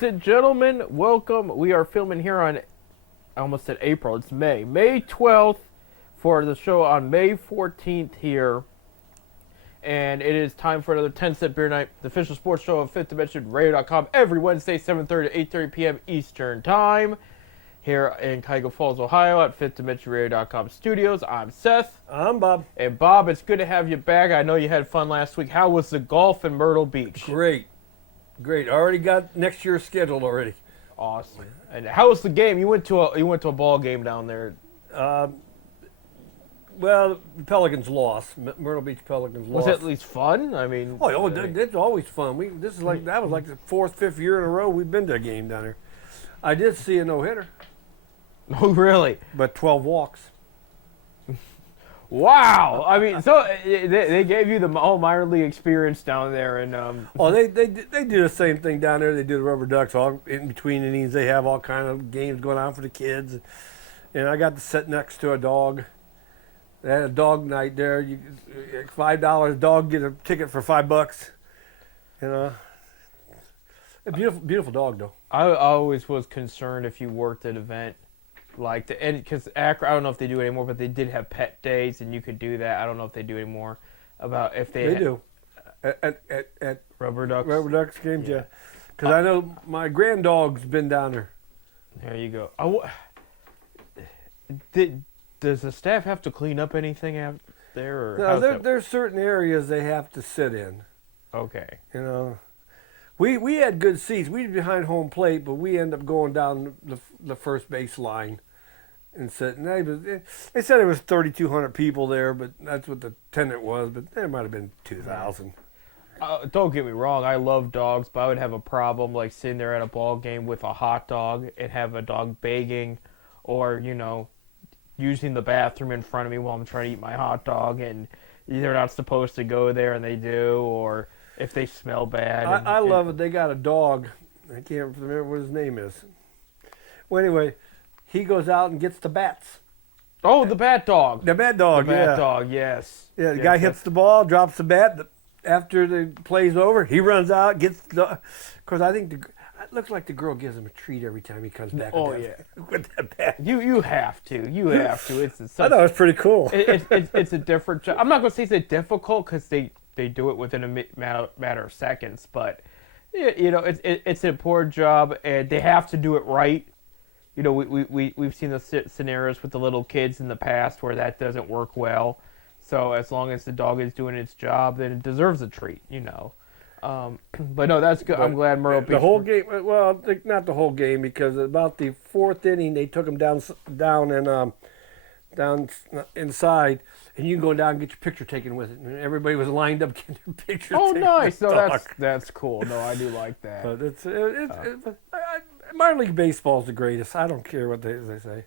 Ladies and gentlemen, welcome. We are filming here on, I almost said April, it's May. May 12th for the show on May 14th here. And it is time for another 10 Cent Beer Night, the official sports show of 5th Dimension Radio.com every Wednesday, 7:30 to 8:30 p.m. Eastern Time. Here in Cuyahoga Falls, Ohio at 5th Dimension Radio.com studios. I'm Seth. I'm Bob. And Bob, it's good to have you back. I know you had fun last week. How was the golf in Myrtle Beach? Great. Already got next year scheduled already. Awesome. And how was the game? You went to a ball game down there. Well, Pelicans lost. Myrtle Beach Pelicans lost. Was it at least fun? I mean, it's always fun. That was like the fourth, fifth year in a row we've been to a game down there. I did see a no-hitter. Oh, really? But 12 walks. Wow. I mean, so they gave you the whole minor league experience down there, and they do the same thing down there. They do the Rubber Ducks. All in between innings, they have all kind of games going on for the kids. And I got to sit next to a dog. They had a dog night there. $5 dog, get a ticket for $5. You know, a beautiful dog though. I always was concerned if you worked at an event like the, and because Akron, I don't know if they do it anymore, but they did have pet days, and you could do that. I don't know if they do anymore. About if they do at Rubber Ducks games, yeah. Because I know my grand dog's been down there. There you go. Does the staff have to clean up anything out there? Or no, there's certain areas they have to sit in. Okay. You know, we had good seats. We were behind home plate, but we ended up going down the first base line and sitting. They said it was 3,200 people there, but that's what the attendant was. But there might have been 2,000. Don't get me wrong, I love dogs, but I would have a problem like sitting there at a ball game with a hot dog and have a dog begging, or using the bathroom in front of me while I'm trying to eat my hot dog, and they're not supposed to go there and they do, or if they smell bad. I love it. They got a dog. I can't remember what his name is. Well, anyway, he goes out and gets the bats. Oh, the bat dog. The bat dog, The bat dog, yes. Yeah, the guy hits the ball, drops the bat. After the play's over, he runs out, gets the... Because I think it looks like the girl gives him a treat every time he comes back with that bat. You have to. You have to. It's I know, it's pretty cool. It's a different job. I'm not going to say it's difficult because they do it within a matter of seconds, but it's an important job, and they have to do it right. We've seen the scenarios with the little kids in the past where that doesn't work well. So as long as the dog is doing its job, then it deserves a treat. But no, that's good. I'm glad Myrtle Beach. The whole game. Well, not the whole game, because about the fourth inning they took him down inside, and you can go down and get your picture taken with it. And everybody was lined up getting their pictures. Oh, taken nice! with No, that's cool. No, I do like that. But minor league baseball is the greatest. I don't care what they say.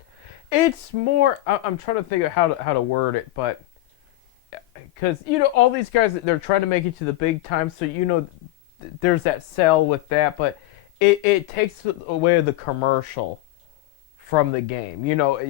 It's more. I'm trying to think of how to word it, but because all these guys, they're trying to make it to the big time, so there's that sell with that, but it takes away the commercial from the game.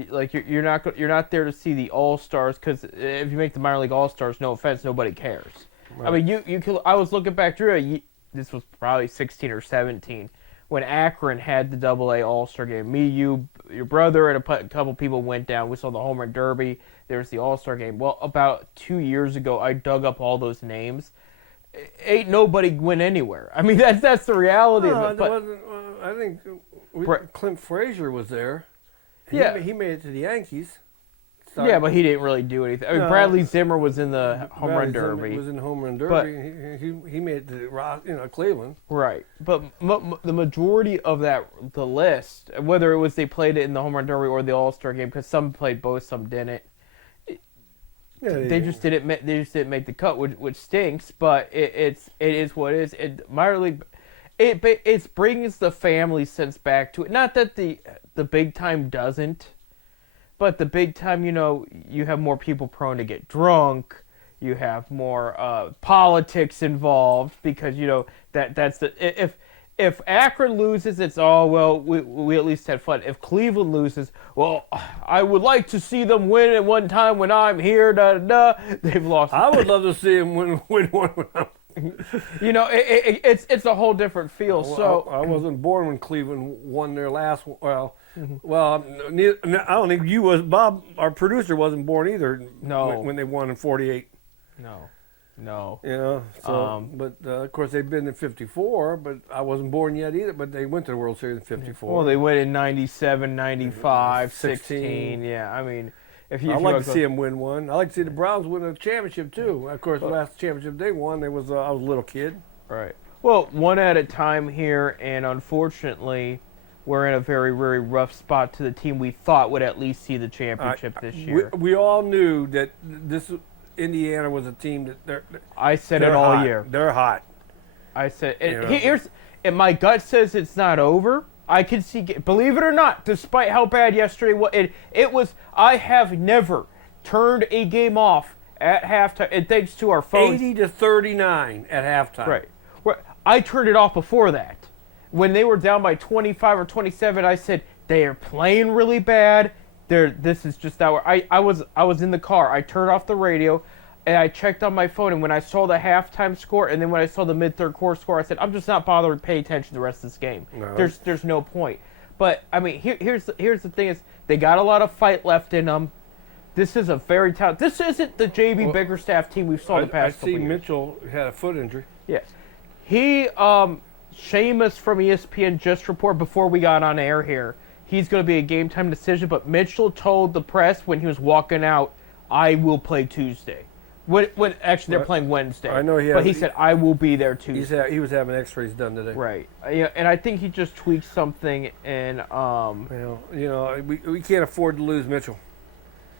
Like you're not there to see the All-Stars, because if you make the minor league All-Stars, no offense, nobody cares. Right. I mean, I was looking back through this was probably 16 or 17 when Akron had the AA All-Star game. Me, you, your brother, and a couple people went down. We saw the Home Run Derby. There's the All-Star game. Well, about 2 years ago, I dug up all those names. Ain't nobody went anywhere. I mean, that's the reality of it. But I think Clint Frazier was there. Yeah, he made it to the Yankees. Yeah, but he didn't really do anything. I mean, Bradley Zimmer was in the Home Run Derby. He was in the Home Run Derby. He made it to Cleveland. Right, but the majority of the list, whether it was they played it in the Home Run Derby or the All-Star game, because some played both, some didn't. They just didn't make the cut, which stinks. But it is what it is. Minor league, it brings the family sense back to it. Not that the big time doesn't. But the big time, you have more people prone to get drunk. You have more politics involved because that's the if Akron loses, it's we at least had fun. If Cleveland loses, well, I would like to see them win at one time when I'm here. Da da da. They've lost. I would love to see them win one when I'm It's a whole different feel. Well, So I wasn't born when Cleveland won their last. Well, I don't think you was. Bob, our producer, wasn't born either. No. When they won in '48. no. You know, so but of course they've been in '54, but I wasn't born yet either. But they went to the World Series in '54. Well, they went in 97, 95, 16. 16. Yeah, I mean, if I'd you like to see them win one. I'd like to see the Browns win a championship too. Of course, the last championship they won, I was a little kid. Right. Well, one at a time here, and unfortunately, we're in a very, very rough spot to the team we thought would at least see the championship this year. We all knew that this Indiana was a team that I said they're it all hot. year. They're hot. I said, You know. and my gut says it's not over. I can see, believe it or not, despite how bad yesterday was, it was. I have never turned a game off at halftime. And thanks to our phones. 80-39 at halftime. Right. I turned it off before that. When they were down by 25 or 27, I said they are playing really bad. This is just our. I was in the car. I turned off the radio, and I checked on my phone. And when I saw the halftime score, and then when I saw the mid-third quarter score, I said I'm just not bothering to pay attention to the rest of this game. No. There's no point. But I mean, here's the thing: is they got a lot of fight left in them. This is a very talented. This isn't the JB Bickerstaff team we saw the past couple I see years. Mitchell had a foot injury. Yeah. He, Seamus from ESPN just reported before we got on air here, he's going to be a game time decision, but Mitchell told the press when he was walking out, I will play Tuesday. When actually they're playing Wednesday. I know but he said, I will be there Tuesday. He was having x-rays done today. Right. Yeah, and I think he just tweaked something and, we can't afford to lose Mitchell.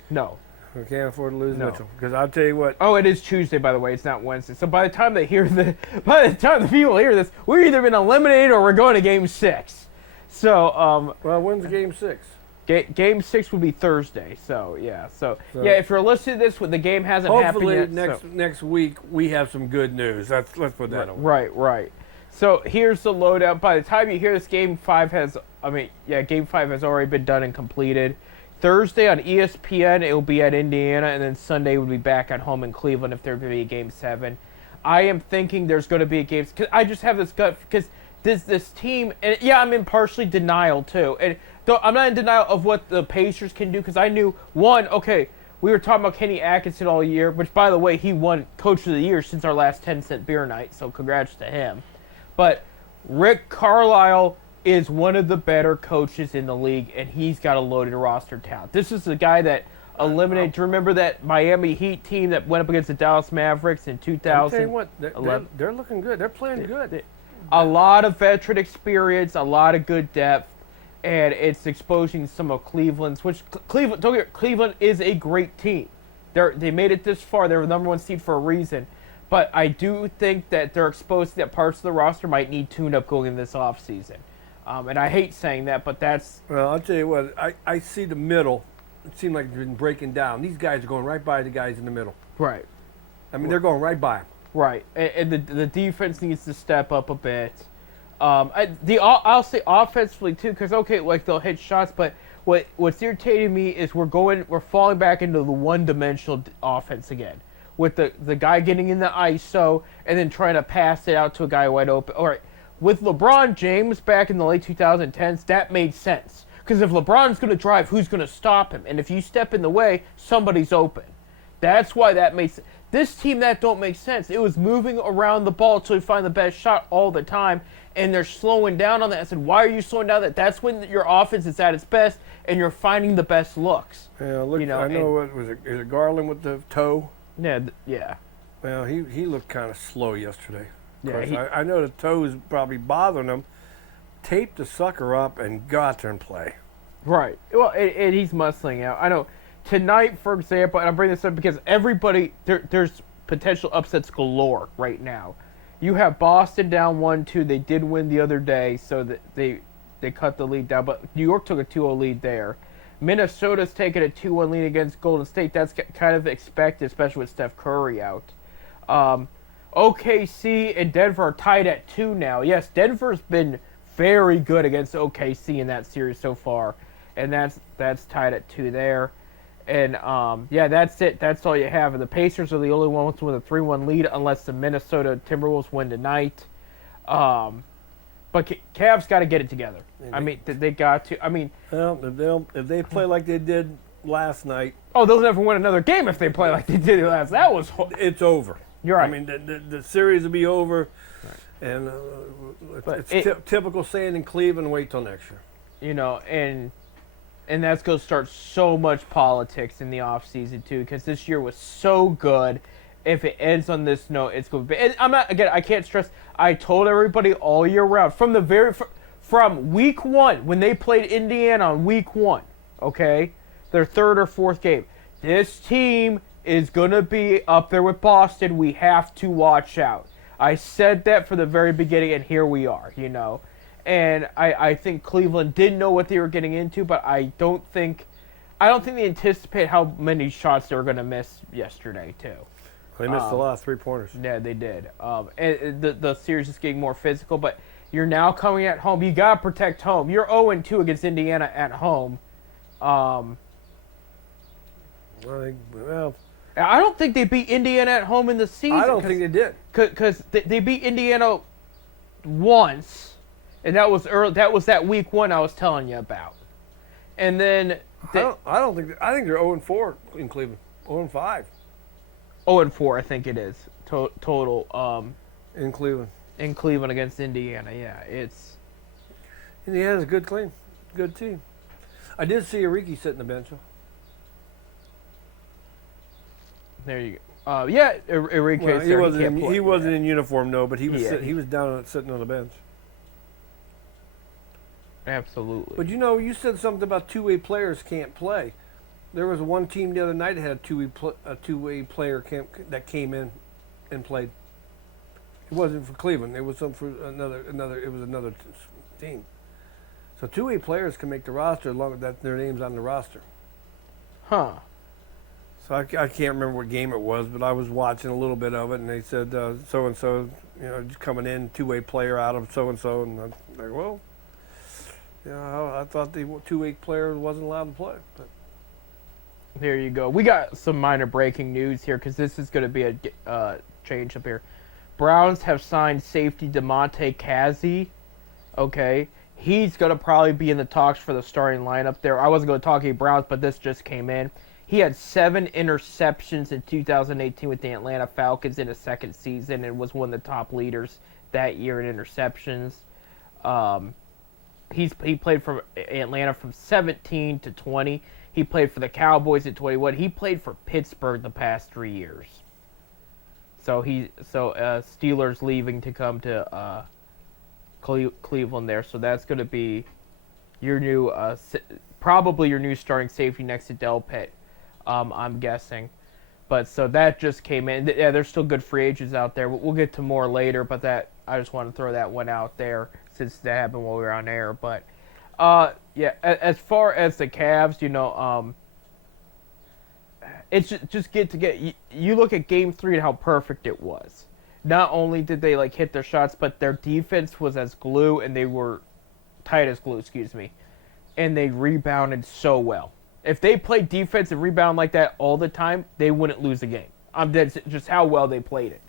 no. We can't afford to lose No. Mitchell. Because I'll tell you what. Oh, it is Tuesday, by the way. It's not Wednesday. So by the time the people hear this, we're either been eliminated or we're going to Game 6. So, Well, when's Game 6? Game 6 would be Thursday. So yeah. So yeah, if you're listening to this, the game hasn't happened Hopefully yet. next week we have some good news. Let's put that on. Right. So here's the lowdown. By the time you hear this, Game 5 has already been done and completed. Thursday on ESPN, it will be at Indiana, and then Sunday will be back at home in Cleveland if there will be a Game 7. I am thinking there's going to be a game, because I just have this gut, because this team, and yeah, I'm in partially denial too. And though I'm not in denial of what the Pacers can do, because I knew, we were talking about Kenny Atkinson all year, which, by the way, he won Coach of the Year since our last 10-cent beer night, so congrats to him. But Rick Carlisle is one of the better coaches in the league, and he's got a loaded roster talent. This is the guy that eliminated. Do you remember that Miami Heat team that went up against the Dallas Mavericks in 2000? I'll tell you what, they're looking good. They're playing good. A lot of veteran experience, a lot of good depth, and it's exposing some of Cleveland's. Which Cleveland is a great team. They made it this far. They were the number one seed for a reason. But I do think that they're exposed that parts of the roster might need tune-up going in this offseason. And I hate saying that, but that's... Well, I'll tell you what, I see the middle. It seemed like it's been breaking down. These guys are going right by the guys in the middle. Right. I mean, they're going right by them. Right. And the defense needs to step up a bit. I'll say offensively, too, because, they'll hit shots, but what's irritating me is we're falling back into the one-dimensional offense again. With the guy getting in the ISO and then trying to pass it out to a guy wide open. All right. With LeBron James back in the late 2010s, that made sense. Because if LeBron's going to drive, who's going to stop him? And if you step in the way, somebody's open. That's why that makes sense. This team, that don't make sense. It was moving around the ball until you find the best shot all the time, and they're slowing down on that. I said, why are you slowing down that? That's when your offense is at its best, and you're finding the best looks. Yeah, look, what was it? Is it Garland with the toe? Yeah. Well, he looked kind of slow yesterday. Yeah, I know the toe's probably bothering him. Tape the sucker up and go out there and play. Right. Well, and he's muscling out. I know. Tonight, for example, and I'm bringing this up because there's potential upsets galore right now. You have Boston down 1-2. They did win the other day, so that they cut the lead down. But New York took a 2-0 lead there. Minnesota's taken a 2-1 lead against Golden State. That's kind of expected, especially with Steph Curry out. OKC and Denver are tied at 2 now. Yes, Denver's been very good against OKC in that series so far, and that's tied at 2 there. And yeah, that's it. That's all you have. And the Pacers are the only ones with a 3-1 lead, unless the Minnesota Timberwolves win tonight. But Cavs got to get it together. I mean, they got to. I mean, Well, if they play like they did last night, oh, they'll never win another game if they play like they did last. That was. it's over. You're right. I mean, the series will be over, and But it's typical saying in Cleveland, wait till next year. You know, and that's going to start so much politics in the offseason too, because this year was so good. If it ends on this note, it's going to be. And I'm not, again, I can't stress. I told everybody all year round from from week one when they played Indiana on week one. Okay, their third or fourth game. This team is going to be up there with Boston. We have to watch out. I said that from the very beginning, and here we are. You know. And I think Cleveland did know what they were getting into, but I don't think they anticipate how many shots they were going to miss yesterday too. They missed a lot of 3-pointers. Yeah, they did. And the series is getting more physical, but you're now coming at home. You got to protect home. You're 0-2 against Indiana at home. Well, I don't think they beat Indiana at home in the season. I don't think they did. Because they beat Indiana once, and that was early. That was that week one I was telling you about. And then I don't think. I think they're 0-4 in Cleveland. 0-5 0-4, I think it is total. in Cleveland. In Cleveland against Indiana, yeah, it's. Indiana's a good team. I did see Ariki sitting the bench. There you go. Yeah, Enrique. Well, he wasn't in uniform, no, but he was he was down sitting on the bench. Absolutely. But you said something about two-way players can't play. There was one team the other night that had a two-way player that came in and played. It wasn't for Cleveland. It was some for another. It was another team. So two-way players can make the roster as long as that their name's on the roster. Huh. So I can't remember what game it was, but I was watching a little bit of it, and they said so and so, just coming in, two-way player out of so and so, and I'm like, well, I thought the two-way player wasn't allowed to play. But there you go. We got some minor breaking news here because this is going to be a change up here. Browns have signed safety DeMonte Casey. Okay. He's going to probably be in the talks for the starting lineup there. I wasn't going to talk any Browns, but this just came in. He had 7 interceptions in 2018 with the Atlanta Falcons in his second season and was one of the top leaders that year in interceptions. He played for Atlanta from 17 to 20. He played for the Cowboys at 21. He played for Pittsburgh the past 3 years. So Steelers leaving to come to Cleveland there. So that's going to be your new probably your new starting safety next to Delpit. I'm guessing. But so that just came in. Yeah, there's still good free agents out there. We'll get to more later, but I just want to throw that one out there since that happened while we were on air. But yeah, as far as the Cavs, it's just you look at Game 3 and how perfect it was. Not only did they hit their shots, but their defense was as glue, and they were tight as glue. Excuse me, and they rebounded so well. If they played defense and rebound like that all the time, they wouldn't lose a game. That's just how well they played it,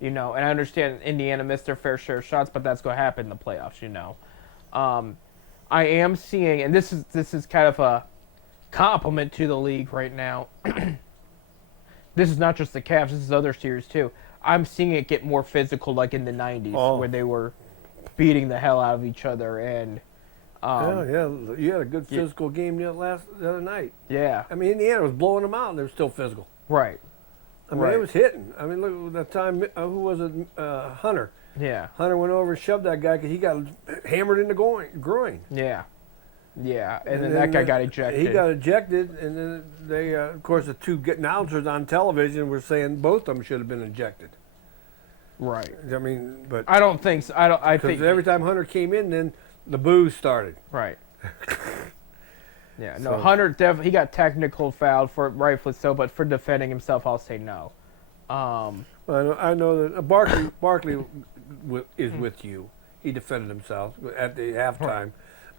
And I understand Indiana missed their fair share of shots, but that's going to happen in the playoffs, I am seeing, and this is kind of a compliment to the league right now. This is not just the Cavs; this is other series too. I'm seeing it get more physical, like in the '90s, where they were beating the hell out of each other and. You had a good physical game the other night. Yeah. I mean, Indiana was blowing them out, and they were still physical. Right. I mean, it was hitting. I mean, look at that time. Who was it? Hunter. Yeah. Hunter went over and shoved that guy because he got hammered in the groin. Yeah. Yeah, and then that guy got ejected. He got ejected, and then they, of course, the two announcers on television were saying both of them should have been ejected. Right. I mean, but I don't think so. I think because every time Hunter came in, then the boos started. Right. Yeah. No, Hunter he got technical fouled for rightfully so, but for defending himself, I'll say no. Well, I know that Barkley is with you. He defended himself at the halftime,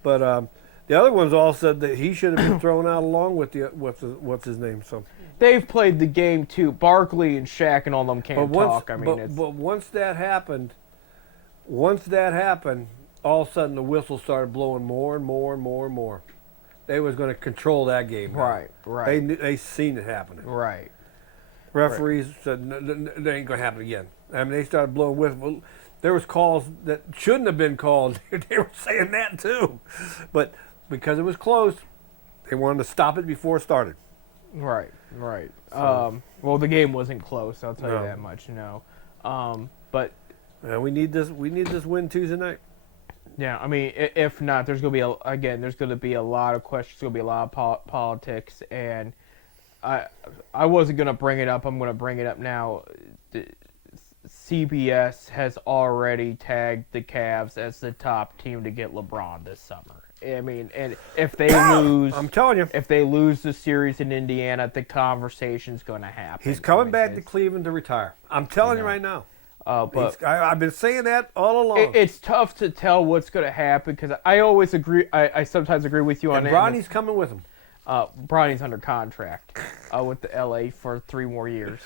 but The other ones all said that he should have been thrown out along with the what's his name. So, They've played the game too. Barkley and Shaq and all them can't talk. I mean, but once that happened, all of a sudden the whistle started blowing more and more and more and more. They was going to control that game. right. They seen it happening. Right. Referees said no, they ain't going to happen again. I mean, they started blowing whistles. There was calls that shouldn't have been called. They were saying that too, but because it was close, they wanted to stop it before it started. Right. So- Well, the game wasn't close. I'll tell you No. that much. No. But We need this. We need this win Tuesday night. yeah, I mean, if not, there's gonna be there's gonna be a lot of questions. There's gonna be a lot of politics, and I wasn't gonna bring it up. I'm gonna bring it up now. CBS has already tagged the Cavs as the top team to get LeBron this summer. I mean, and if they lose, I'm telling you, if they lose the series in Indiana, the conversation's going to happen. he's coming I mean, back to it's- Cleveland to retire. I'm telling you know. right now. But I've been saying that all along. it's tough to tell what's going to happen because I always agree. I sometimes agree with you on and it. Bronny's coming with him. Bronny's under contract with the LA for 3 more years.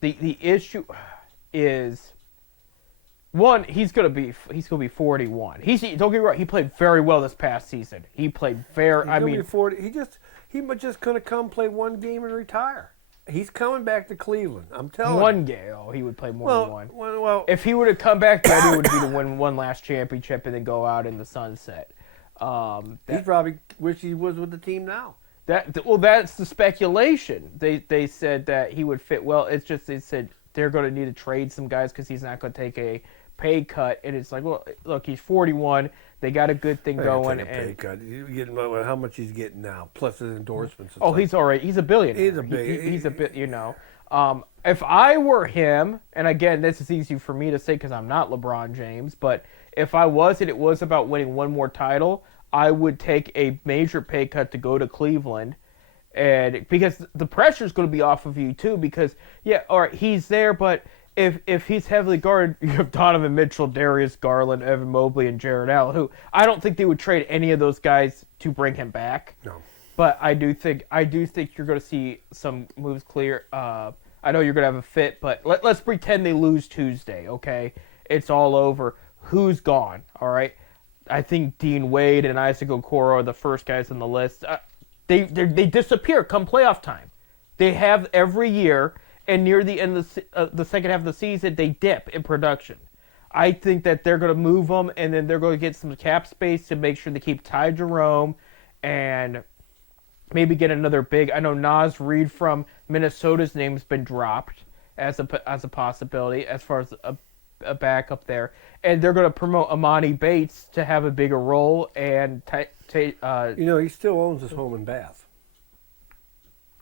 The issue is one, he's gonna be 41. Don't get me wrong, he played very well this past season. He played very. He's gonna be 40. He might just gonna come play one game and retire. He's coming back to Cleveland. I'm telling you. one game. Oh, he would play more than one. Well, If he would have come back, then it would be to win one last championship and then go out in the sunset. he probably wish he was with the team now. That's the speculation. They said that he would fit well. It's just they said they're going to need to trade some guys because he's not going to take a pay cut. And it's like, well, look, he's 41. They got a good thing going. Take a pay cut. You getting how much he's getting now, plus his endorsements. and Oh, stuff. he's all right. He's a billionaire. He's a big- He's a bit. If I were him, and again, this is easy for me to say because I'm not LeBron James, but if I was and it was about winning one more title, I would take a major pay cut to go to Cleveland, and because the pressure is going to be off of you too. Because yeah, all right, he's there, but if he's heavily guarded, you have Donovan Mitchell, Darius Garland, Evan Mobley, and Jared Allen, who I don't think they would trade any of those guys to bring him back. No. But I do think you're going to see some moves clear. I know you're going to have a fit, but let's pretend they lose Tuesday, okay? It's all over. Who's gone, all right? I think Dean Wade and Isaac Okoro are the first guys on the list. They disappear come playoff time. They have every year, and near the end of the second half of the season, they dip in production. I think that they're going to move them, and then they're going to get some cap space to make sure they keep Ty Jerome and maybe get another big. I know Naz Reid from Minnesota's name's been dropped as a possibility as far as a backup there, and they're going to promote Amani Bates to have a bigger role. And he still owns his home in Bath.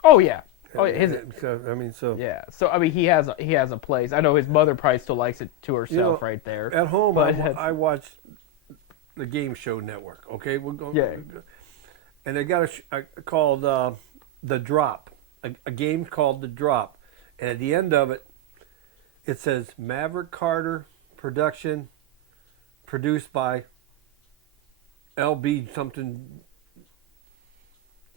oh yeah, So yeah. So I mean, he has a place. I know his mother probably still likes it to herself right there. At home, But I watch the Game Show Network. Okay, we'll go. Yeah. And they got called The Drop, a game called The Drop, and at the end of it, it says Maverick Carter production, produced by LB something.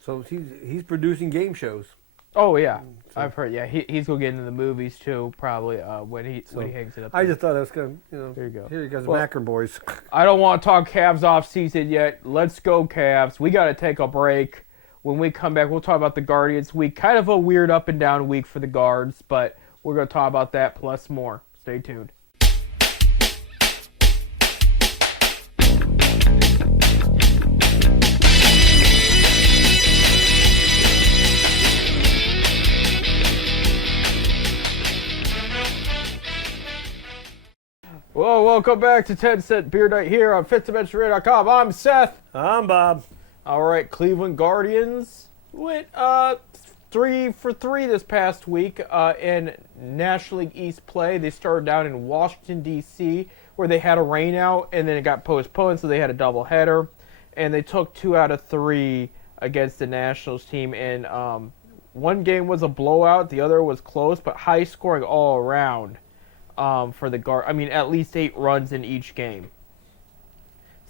So he's producing game shows. Oh yeah, I've heard. Yeah, he's gonna get into the movies too, probably when he hangs it up. I just thought that was kind of, There you go. Here you guys, Well- Macker boys. I don't want to talk Cavs off season yet. Let's go Cavs. We got to take a break. When we come back, we'll talk about the Guardians week. Kind of a weird up and down week for the guards, but we're going to talk about that plus more. Stay tuned. Well, welcome back to 10 Cent Beer Night here on FifthDimensionRadio.com. I'm Seth. I'm Bob. All right, Cleveland Guardians went 3 for 3 this past week in National League East play. They started down in Washington, D.C., where they had a rainout, and then it got postponed, so they had a doubleheader. And they took 2 out of 3 against the Nationals team. And one game was a blowout. The other was close, but high scoring all around for the Guard. I mean, at least 8 runs in each game.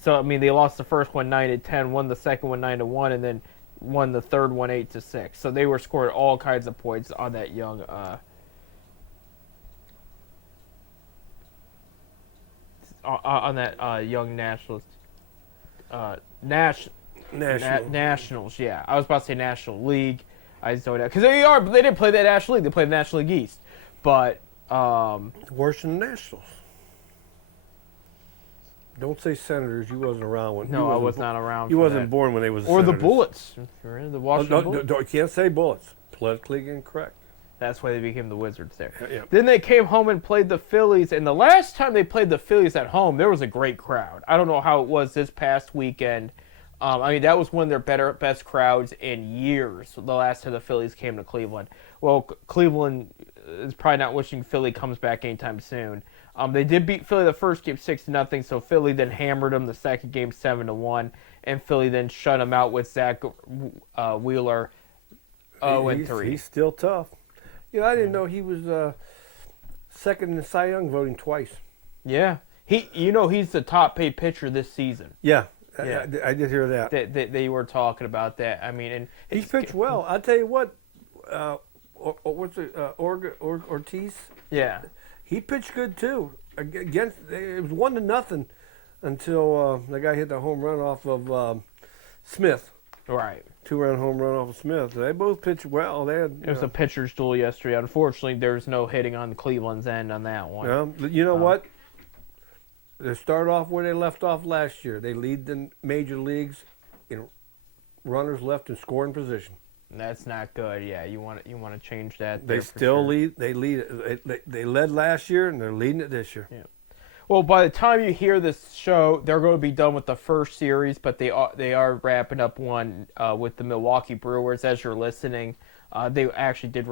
So I mean, they lost the first one 9-10, won the second one 9-1, and then won the third one 8-6. So they were scoring all kinds of points on that young. On that young nationalist. Nationals, yeah. I was about to say National League. I just don't know because they are. But they didn't play that National League. They played the National League East. But worse than the Nationals. Don't say Senators. You wasn't around when. No, I was not around. You for wasn't that. born when they was. Or Senators. the Bullets. The Washington Bullets. You can't say Bullets. Politically incorrect. That's why they became the Wizards there. Yeah. Then they came home and played the Phillies. And the last time they played the Phillies at home, there was a great crowd. I don't know how it was this past weekend. I mean, that was one of their best crowds in years. The last time the Phillies came to Cleveland. Well, Cleveland is probably not wishing Philly comes back anytime soon. They did beat Philly the first game 6-0. So Philly then hammered them the second game 7-1, and Philly then shut them out with Zach Wheeler 0-3. He's still tough. I didn't know he was second in the Cy Young voting twice. Yeah, he's the top paid pitcher this season. Yeah. Yeah. I did hear that. They were talking about that. I mean, and He's pitched well. I'll tell you what. What's it? Ortiz. Yeah. He pitched good too. Against it was 1-0 until the guy hit the home run off of Smith. Right. 2-run home run off of Smith. They both pitched well. It was a pitcher's duel yesterday. Unfortunately, there was no hitting on Cleveland's end on that one. Yeah. You know what? They start off where they left off last year. They lead the major leagues in runners left in scoring position. That's not good. Yeah, you want to change that. They still lead. They lead. They led last year, and they're leading it this year. Yeah. Well, by the time you hear this show, they're going to be done with the first series, but they are wrapping up one with the Milwaukee Brewers. As you're listening, they actually did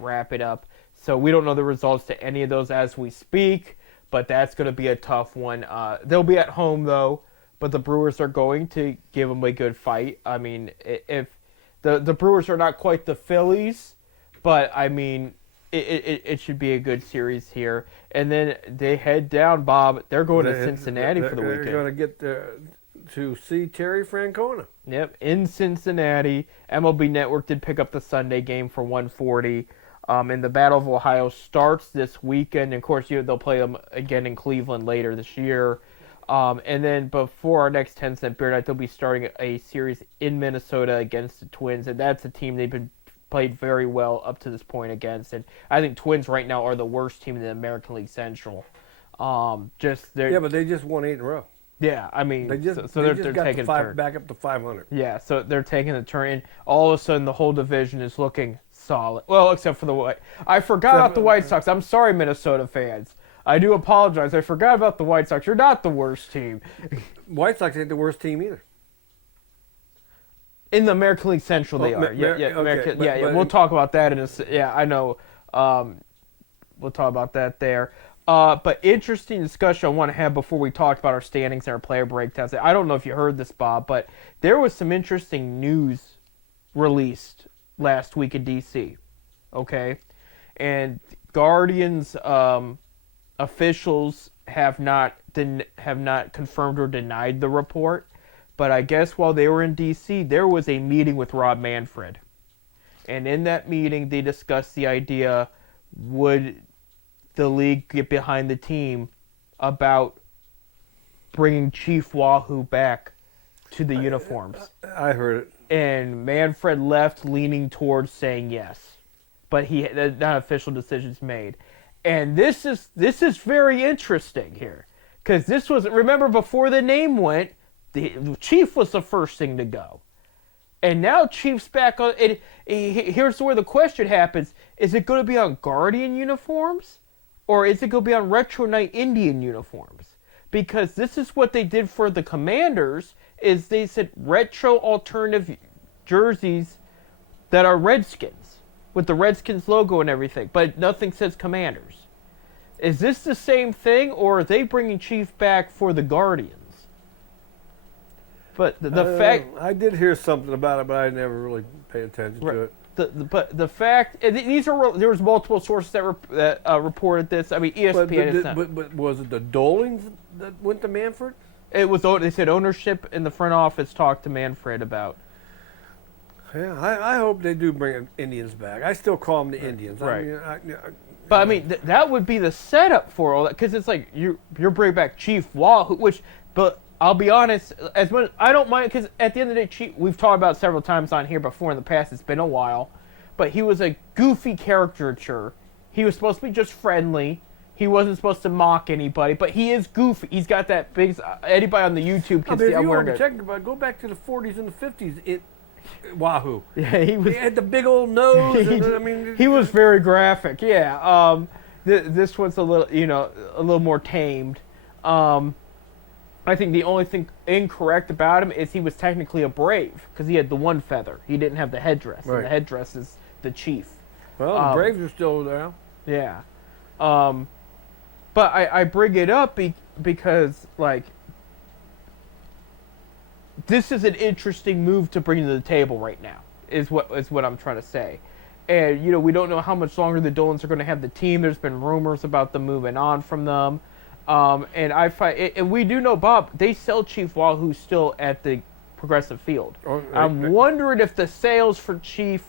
wrap it up. So we don't know the results to any of those as we speak. But that's going to be a tough one. They'll be at home, though, but the Brewers are going to give them a good fight. I mean, if the Brewers are not quite the Phillies, but, I mean, it should be a good series here. And then they head down, Bob. They're going to Cincinnati for the weekend. They're going to get to see Terry Francona. Yep, in Cincinnati. MLB Network did pick up the Sunday game for 140. And the Battle of Ohio starts this weekend. And of course, they'll play them again in Cleveland later this year. And then before our next 10-cent beer night, they'll be starting a series in Minnesota against the Twins. And that's a team they've been played very well up to this point against. And I think Twins right now are the worst team in the American League Central. But they just won 8 in a row. Yeah, I mean, they're taking a turn. Back up to 500. Yeah, so they're taking a turn, and all of a sudden the whole division is looking solid. Well, except for the White. I forgot about the White Sox. I'm sorry, Minnesota fans. I do apologize. I forgot about the White Sox. You're not the worst team. White Sox ain't the worst team either. In the American League Central, they are. Yeah. We'll talk about that in a. Yeah, I know. We'll talk about that there. But interesting discussion I want to have before we talk about our standings and our player breakdowns. I don't know if you heard this, Bob, but there was some interesting news released last week in D.C. Okay, and Guardians officials have not confirmed or denied the report, but I guess while they were in D.C., there was a meeting with Rob Manfred, and in that meeting they discussed the idea: would the league get behind the team about bringing Chief Wahoo back to the uniforms? I heard it. And Manfred left leaning towards saying yes. But not official decisions made. And this is very interesting here. Because this was, remember before the name went, the Chief was the first thing to go. And now Chief's back on, here's where the question happens. Is it going to be on Guardian uniforms? Or is it going to be on Retro Night Indian uniforms? Because this is what they did for the Commanders, is they said retro alternative jerseys that are Redskins, with the Redskins logo and everything, but nothing says Commanders. Is this the same thing, or are they bringing Chief back for the Guardians? But the fact... I did hear something about it, but I never really paid attention to it. But the fact, these are, there was multiple sources that reported this. I mean, ESPN is not. But was it the Dolings that went to Manfred? It was. They said ownership in the front office talked to Manfred about. Yeah, I hope they do bring Indians back. I still call them the Indians. Right. I mean, But I mean, that would be the setup for all that, because it's like you're bringing back Chief Wahoo, but I'll be honest, as much I don't mind, because at the end of the day, Chief, we've talked about several times on here before in the past. It's been a while, but he was a goofy caricature. He was supposed to be just friendly. He wasn't supposed to mock anybody, but he is goofy. He's got that big. Anybody on the YouTube can see if I'm you wearing want to a. check about, go back to the 40s and the 50s. Wahoo. Yeah, he was. He had the big old nose. I mean, he was very graphic. Yeah. This one's a little, a little more tamed. I think the only thing incorrect about him is he was technically a brave because he had the one feather. He didn't have the headdress, right. And the headdress is the chief. Well, the Braves are still there. Yeah. But I bring it up because like this is an interesting move to bring to the table right now. Is what I'm trying to say. And, we don't know how much longer the Dolans are going to have the team. There's been rumors about them moving on from them. And and we do know, Bob, they sell Chief Wahoo still at the Progressive Field. I'm wondering if the sales for Chief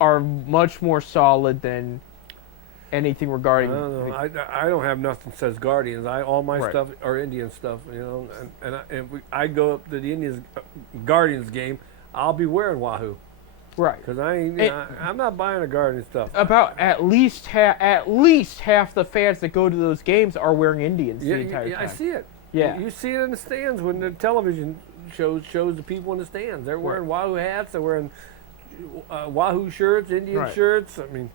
are much more solid than anything regarding. I don't know. I don't have nothing that says Guardians. All my Right. stuff are Indian stuff, and if I go up to the Indians Guardians game, I'll be wearing Wahoo. Right. Because I'm not buying the Guardian stuff. About at least half the fans that go to those games are wearing Indians the entire time. I see it. Yeah. You see it in the stands when the television shows the people in the stands. They're wearing Wahoo hats. They're wearing Wahoo shirts, Indian Right. shirts. I mean,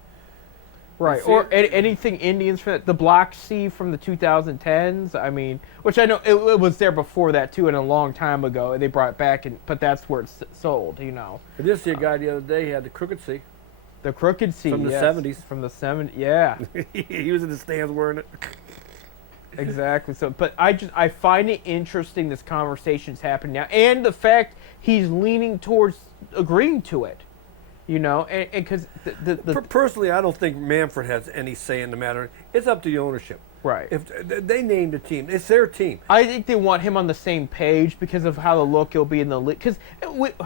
Right, see or it? anything Indians from the Black Sea from the 2010s. I mean, which I know it was there before that too, and a long time ago. They brought it back, but that's where it's sold. I did see a guy the other day. He had the Crooked Sea. The Crooked Sea From the yes, 70s. From the 70s, yeah, He was in the stands wearing it. exactly. So, but I find it interesting this conversation's happening now, and the fact he's leaning towards agreeing to it. And because Personally, I don't think Manfred has any say in the matter. It's up to the ownership. right. If they named the team, it's their team. I think they want him on the same page because of how the look he'll be in the league. Because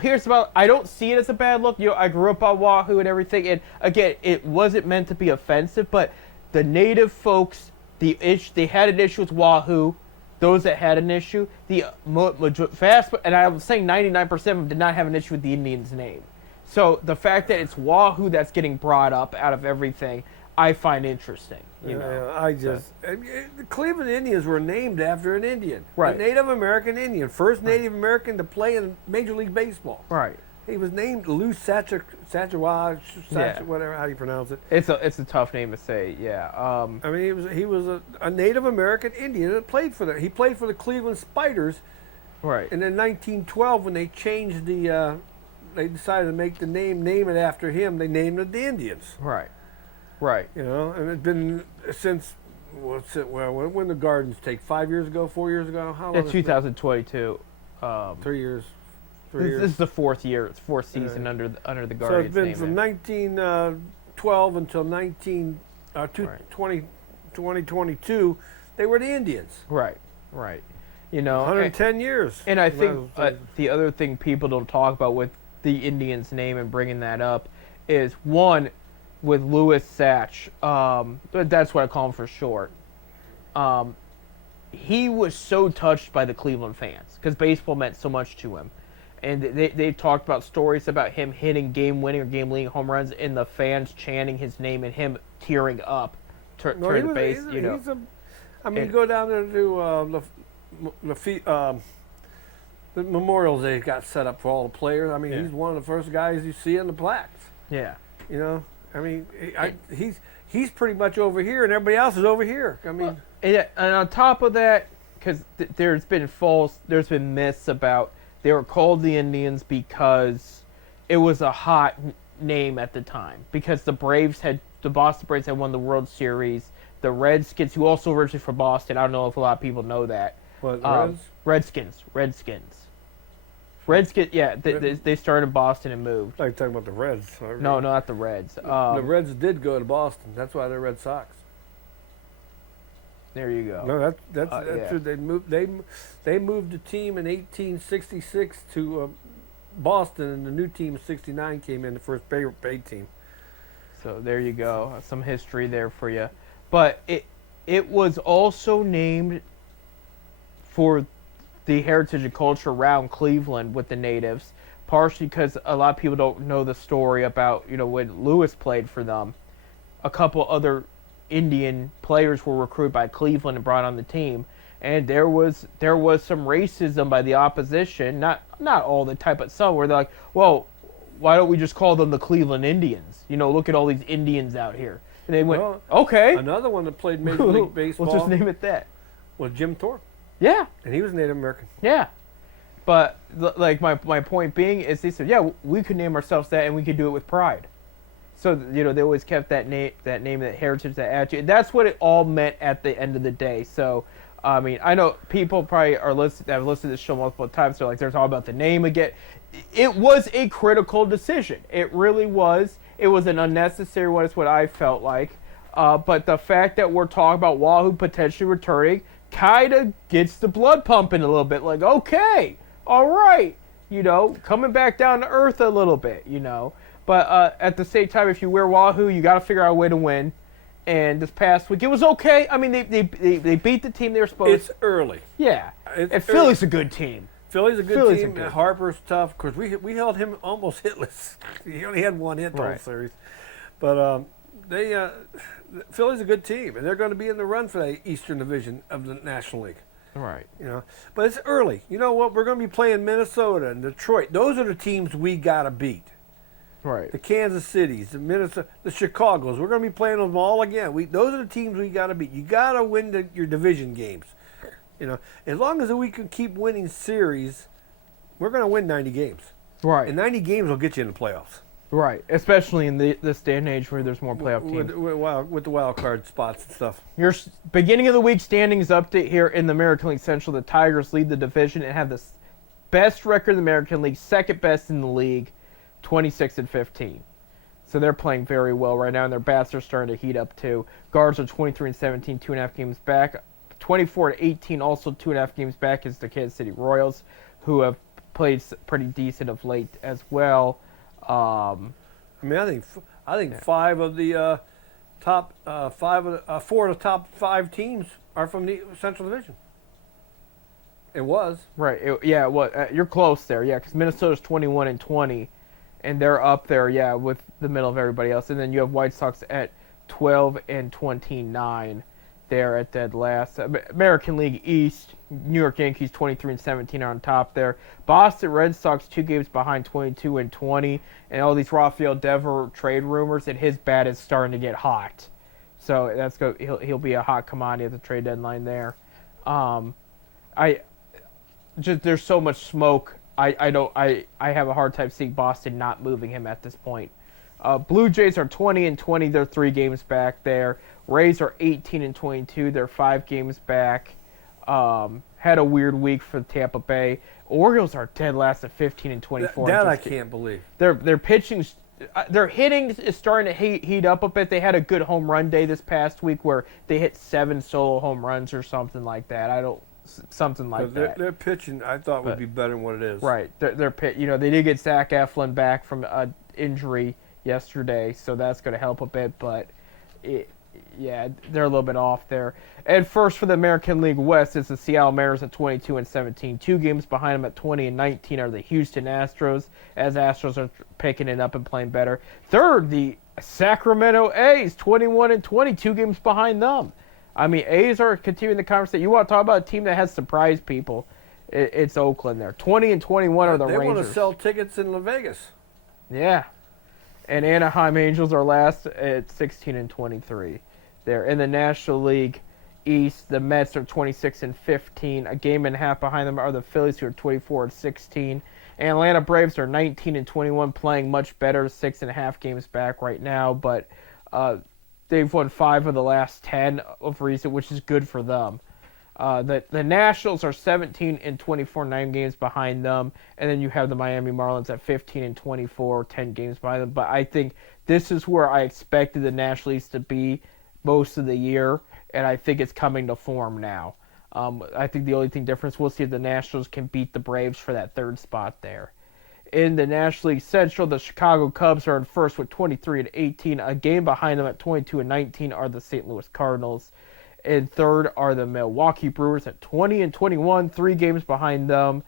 here's about, I don't see it as a bad look. I grew up on Wahoo and everything, and again, it wasn't meant to be offensive. But the native folks, they had an issue with Wahoo. Those that had an issue, the vast, and I was saying 99% of them did not have an issue with the Indians' name. So the fact that it's Wahoo that's getting brought up out of everything, I find interesting. The Cleveland Indians were named after an Indian, Right. a Native American Indian, first Native American to play in Major League Baseball. Right. He was named Lou Satchawaj, whatever how you pronounce it. It's a tough name to say. Yeah. I mean, he was a Native American Indian that played for He played for the Cleveland Spiders. Right. And in 1912, when they changed they decided to make the name it after him. They named it the Indians. Right. Right. And it's been since when the Gardens take 5 years ago, 4 years ago. How long? It's 2022. 3 years. This is the fourth season under the Guardians. So it's been name from 1912 until 2022. They were the Indians. Right. Right. 110 years. And I think the other thing people don't talk about with the Indians name and bringing that up is one with Louis Satch. That's what I call him for short. He was so touched by the Cleveland fans because baseball meant so much to him. And they talked about stories about him hitting game-winning or game-leading home runs and the fans chanting his name and him tearing up to the base. You go down there to the memorials they got set up for all the players. I mean, he's one of the first guys you see in the plaques. Yeah. I mean, he's pretty much over here, and everybody else is over here. I mean, and on top of that, because there's been myths about they were called the Indians because it was a hot name at the time. Because the Boston Braves had won the World Series. The Redskins, who also originally from Boston, I don't know if a lot of people know that. what, Redskins. Yeah, they started in Boston and moved. I thought you were talking about the Reds. No, not the Reds. The Reds did go to Boston. That's why they're Red Sox. There you go. No, that's Yeah. true. They moved the team in 1866 to Boston, and the new team in '69 came in, the first paid team. So there you go. Some history there for you. But it was also named for the heritage and culture around Cleveland with the natives, partially because a lot of people don't know the story about, when Lewis played for them. A couple other Indian players were recruited by Cleveland and brought on the team, and there was some racism by the opposition, not all the time, but some, where they're like, well, why don't we just call them the Cleveland Indians? Look at all these Indians out here. And they went, Well, okay, Another one that played Major League Baseball we'll just name it that. was Jim Thorpe, Yeah, and he was Native American. yeah. But like my point being is, they said, yeah, we could name ourselves that, and we could do it with pride. So they always kept that name, that heritage, that attitude. That's what it all meant at the end of the day. So, I mean, I know people probably have listened to this show multiple times. So, like, they're talking about the name again. It was a critical decision. It really was. It was an unnecessary one. Is what I felt like. But the fact that we're talking about Wahoo potentially returning kind of gets the blood pumping a little bit. Like, okay, all right, coming back down to earth a little bit, But at the same time, if you wear Wahoo, you got to figure out a way to win. And this past week, it was okay. I mean, they beat the team they were supposed It's early. Yeah. It's And Philly's a good team. Philly's a good Philly's team. a good. Harper's tough. Of course, we held him almost hitless. He only had one hit the whole Right. series. But Philly's a good team, and they're going to be in the run for the Eastern Division of the National League. Right. But it's early. You know what? We're going to be playing Minnesota and Detroit. Those are the teams we got to beat. Right. The Kansas Cities, the Minnesota, the Chicagos. We're going to be playing them all again. Those are the teams we got to beat. You got to win your division games. As long as we can keep winning series, we're going to win 90 games. Right. And 90 games will get you in the playoffs. Right. Especially in this day and age where there's more playoff teams. With the wild card spots and stuff. Your beginning of the week standings update here in the American League Central. The Tigers lead the division and have the best record in the American League, second best in the league, 26-15. So they're playing very well right now, and their bats are starting to heat up too. Guards are 23-17, 2.5 games back. 24-18, also 2.5 games back, is the Kansas City Royals, who have played pretty decent of late as well. I think five of the top four of the top five teams are from the Central Division. It was Right. You're close there. Yeah, because Minnesota's 21-20, and they're up there. Yeah, with the middle of everybody else, and then you have White Sox at 12-29. There at dead last. American League East, New York Yankees 23-17 are on top there. Boston Red Sox 2 games behind, 22-20, and all these Rafael Devers trade rumors, and his bat is starting to get hot. So he'll be a hot commodity at the trade deadline there. There's so much smoke. I have a hard time seeing Boston not moving him at this point. Blue Jays are 20-20. They're 3 games back there. Rays are 18-22. They're 5 games back. Had a weird week for Tampa Bay. Orioles are dead last at 15-24. that I can't believe. Their pitching, their hitting is starting to heat up a bit. They had a good home run day this past week where they hit 7 solo home runs or something like that. Something like that. Their pitching, I thought, would be better than what it is. Right. They did get Zach Eflin back from an injury yesterday, so that's going to help a bit, but they're a little bit off there. And first for the American League West is the Seattle Mariners at 22-17. 2 games behind them at 20-19 are the Houston Astros, as Astros are picking it up and playing better. Third, the Sacramento A's, 21-20, 2 games behind them. I mean, A's are continuing the conversation. You want to talk about a team that has surprised people? It's Oakland there. 20-21 are the Rangers. They Rangers. want to sell tickets in Las Vegas. Yeah. And Anaheim Angels are last at 16-23. There in the National League East, the Mets are 26-15. A game and a half behind them are the Phillies, who are 24-16. And Atlanta Braves are 19-21, playing much better, 6.5 games back right now. But they've won 5 of the last 10 of recent, which is good for them. The Nationals are 17-24, 9 games behind them, and then you have the Miami Marlins at 15-24, 10 games behind them. But I think this is where I expected the National League to be most of the year, and I think it's coming to form now. I think the only thing difference, we'll see if the Nationals can beat the Braves for that third spot there. In the National League Central, the Chicago Cubs are in first with 23-18. A game behind them at 22-19 are the St. Louis Cardinals. In third are the Milwaukee Brewers at 20-21, 3 games behind them.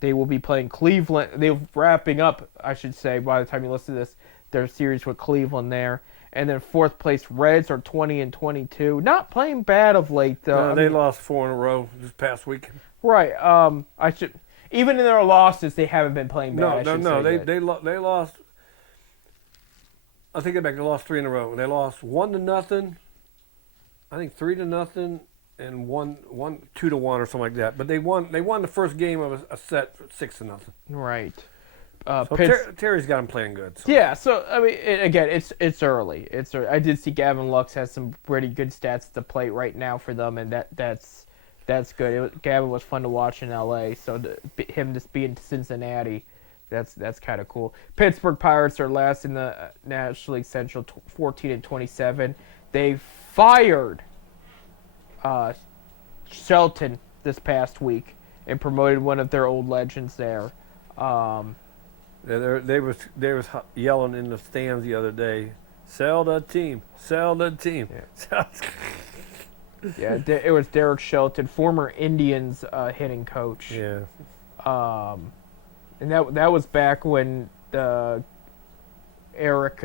They will be playing Cleveland. They're wrapping up, I should say, by the time you listen to this, their series with Cleveland there. And then fourth place Reds are 20-22. Not playing bad of late though. They lost 4 in a row this past week. Right. Even in their losses, they haven't been playing bad. No. They lost. I take it back. They lost 3 in a row. They lost 1-0. I think 3-0 and 2-1 or something like that. But they won. They won the first game of a set 6-0. Right. Terry's got him playing good. So. Yeah. So I mean, again, it's early. I did see Gavin Lux has some pretty good stats at the plate right now for them, and that's good. Gavin was fun to watch in L.A. So him just being Cincinnati, that's kind of cool. Pittsburgh Pirates are last in the National League Central, 14-27. They fired Shelton this past week and promoted one of their old legends there. They was yelling in the stands the other day, "Sell the team, sell the team." Yeah. Yeah, it was Derek Shelton, former Indians hitting coach. Yeah. And that was back when the Eric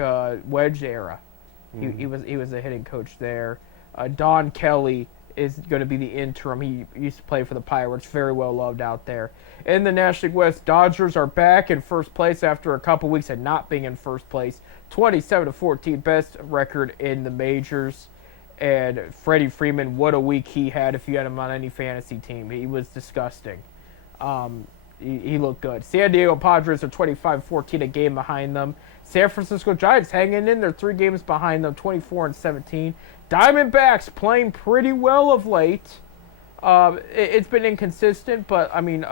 Wedge era. He was a hitting coach there. Don Kelly is going to be the interim. He used to play for the Pirates, very well loved out there. In the National League West, Dodgers are back in first place after a couple weeks of not being in first place. 27-14, best record in the majors. And Freddie Freeman, what a week he had if you had him on any fantasy team. He was disgusting. He looked good. San Diego Padres are 25-14, a game behind them. San Francisco Giants hanging in there, 3 games behind them, 24-17. Diamondbacks playing pretty well of late. It's been inconsistent, but, I mean,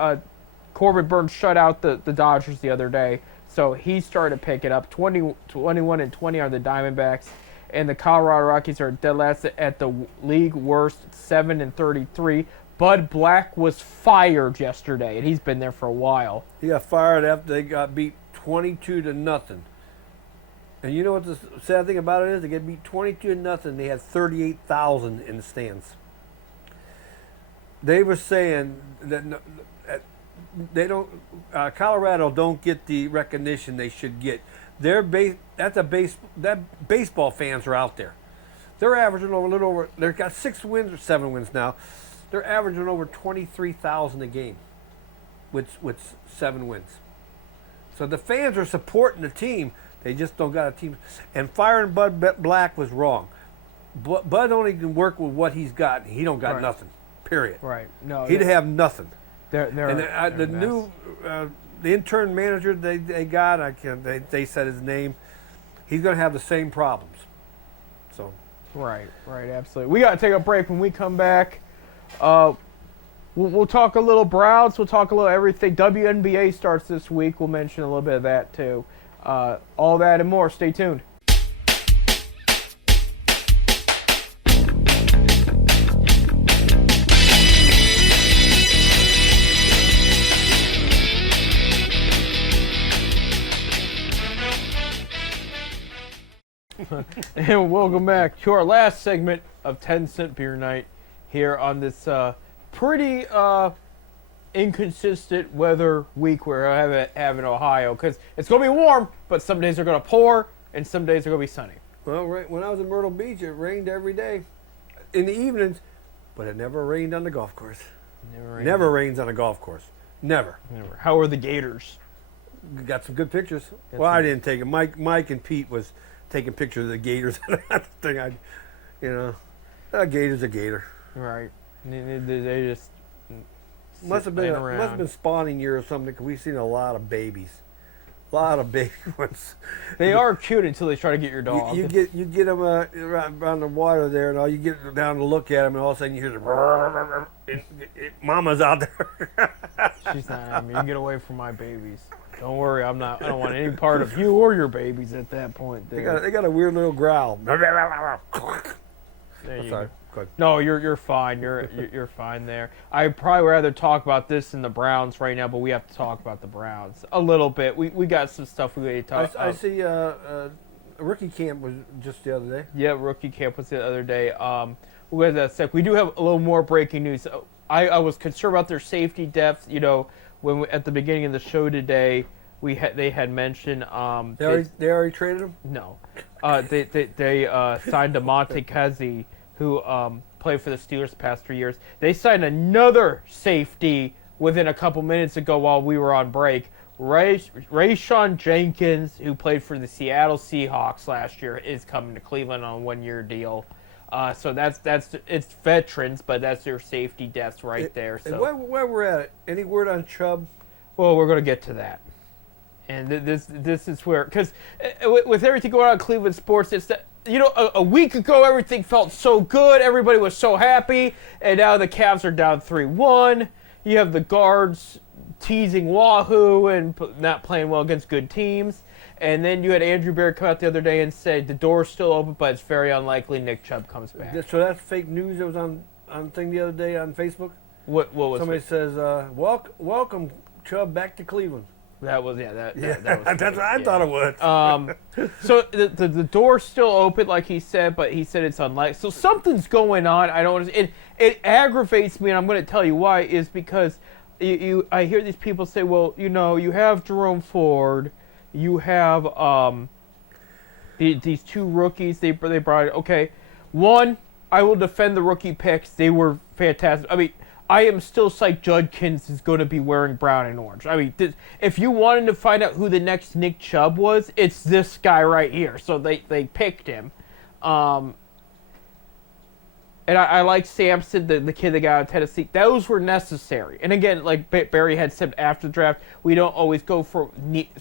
Corbin Burns shut out the Dodgers the other day, so he started to pick it up. 21-20 are the Diamondbacks. And the Colorado Rockies are dead last at the league worst, 7-33. Bud Black was fired yesterday, and he's been there for a while. He got fired after they got beat 22-0. And you know what the sad thing about it is? They get beat 22-0. They had 38,000 in the stands. They were saying that they don't. Colorado don't get the recognition they should get. That baseball fans are out there. They're averaging over a little over. They've got 6 wins or 7 wins now. They're averaging over 23,000 a game, with 7 wins. So the fans are supporting the team. They just don't got a team. And firing Bud Black was wrong. Bud only can work with what he's got. He don't got nothing. Period. Right. No. He'd have nothing. The new. The intern manager they got, they said his name. He's going to have the same problems. So. Right, absolutely. We got to take a break. When we come back, we'll talk a little Browns. We'll talk a little everything. WNBA starts this week. We'll mention a little bit of that too. All that and more. Stay tuned. And welcome back to our last segment of 10 Cent Beer Night here on this pretty inconsistent weather week we're having in Ohio, because it's going to be warm, but some days are going to pour and some days are going to be sunny. Well, right, when I was in Myrtle Beach, it rained every day in the evenings, but it never rained on the golf course. Never rains on a golf course. Never. How are the Gators? Got some good pictures. I didn't take them. Mike and Pete was taking pictures of the Gators. Thing, a Gator's a Gator. Right. They just must have been spawning year or something, because we've seen a lot of babies. A lot of big ones. They are cute until they try to get your dog. You get them around the water there, and all you get down to look at them, and all of a sudden you hear the Mama's out there. She's not having me. You get away from my babies. Don't worry, I don't want any part of you or your babies at that point. They got a weird little growl. There you Sorry. go. Go ahead. No, you're fine. You're fine there. I'd probably rather talk about this than the Browns right now, but we have to talk about the Browns a little bit. We got some stuff we need to talk. I see. Rookie camp was just the other day. Yeah, rookie camp was the other day. With that said, we do have a little more breaking news. I was concerned about their safety depth. You know, when at the beginning of the show today, they had mentioned They already traded him. no, they signed Monte Kazee, who played for the Steelers the past 3 years. They signed another safety within a couple minutes ago while we were on break. Rayshawn Jenkins, who played for the Seattle Seahawks last year, is coming to Cleveland on a 1-year deal. So that's it's veterans, but that's their safety depth right there. So And while we're at it, any word on Chubb? well, we're going to get to that. And this is where, because with everything going on in Cleveland sports, it's that, you know, a week ago everything felt so good, everybody was so happy, and now the Cavs are down 3-1. You have the guards teasing Wahoo and not playing well against good teams. And then you had Andrew Berry come out the other day and say the door's still open, but it's very unlikely Nick Chubb comes back. So that's fake news that was on thing the other day on Facebook. What was Somebody it? says, "Welcome Chubb back to Cleveland." That was that was That's fake, what I yeah. thought it was. So the door's still open, like he said, but he said it's unlikely. So something's going on. I don't understand. It aggravates me, and I'm going to tell you why. Is because I hear these people say, well, you know, you have Jerome Ford, you have these two rookies they brought in. Okay, one, I will defend the rookie picks. They were fantastic. I mean, I am still psyched Judkins is going to be wearing brown and orange. I mean, if you wanted to find out who the next Nick Chubb was, it's this guy right here. So they picked him. And I like Sampson, the kid that got out of Tennessee. Those were necessary. And again, like Barry had said after the draft, we don't always go for